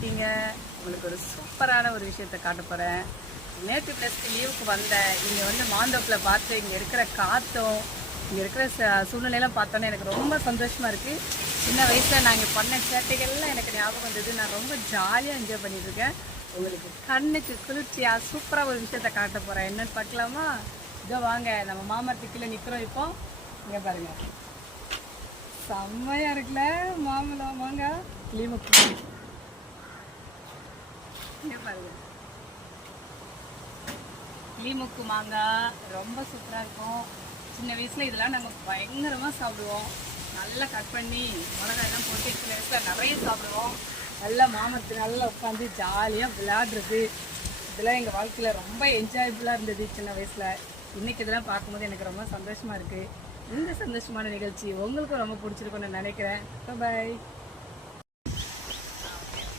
இருக்கீங்க? உங்களுக்கு ஒரு சூப்பரான ஒரு விஷயத்தை காட்ட போகிறேன். நேற்று ப்ளஸ்க்கு லீவுக்கு வந்தேன். இங்கே வந்து மாந்தோப்பில் பார்த்து இங்கே இருக்கிற காற்றும் இங்கே இருக்கிற சூழ்நிலையெல்லாம் பார்த்தோன்னே எனக்கு ரொம்ப சந்தோஷமாக இருக்குது. சின்ன வயசில் நான் இங்கே பண்ண சேட்டைகள்லாம் எனக்கு ஞாபகம் வந்தது. நான் ரொம்ப ஜாலியாக என்ஜாய் பண்ணிட்டுருக்கேன். உங்களுக்கு கண்ணுக்கு குளிர்ச்சியாக சூப்பராக ஒரு விஷயத்தை காட்ட போகிறேன். என்னன்னு பார்க்கலாமா? இதோ வாங்க, நம்ம மாமரத்துக்கு கீழே நிற்கிறோம். இப்போ இங்கே பாருங்கள், செம்மையாக இருக்குல்ல மாம்பழம் மாங்காய் கிளிமுக்கு. இங்கே பாருங்க, கிளிமுக்கு மாங்காய் ரொம்ப சூப்பராக இருக்கும். சின்ன வயசில் இதெல்லாம் நாங்கள் பயங்கரமாக சாப்பிடுவோம். நல்லா கட் பண்ணி மிளகாயெல்லாம் போட்டு சின்ன வயசில் நிறைய சாப்பிடுவோம். நல்லா மாமரத்துக்கு நல்லா உட்காந்து ஜாலியாக விளையாடுறது, இதெல்லாம் எங்கள் வாழ்க்கையில் ரொம்ப என்ஜாயபுளாக இருந்தது சின்ன வயசில். இன்றைக்கி இதெல்லாம் பார்க்கும்போது எனக்கு ரொம்ப சந்தோஷமாக இருக்குது. இந்த சந்தோஷமான நிகழ்ச்சி உங்களுக்கும் ரொம்ப பிடிச்சிருக்குன்னு நினைக்கிறேன். பாய்.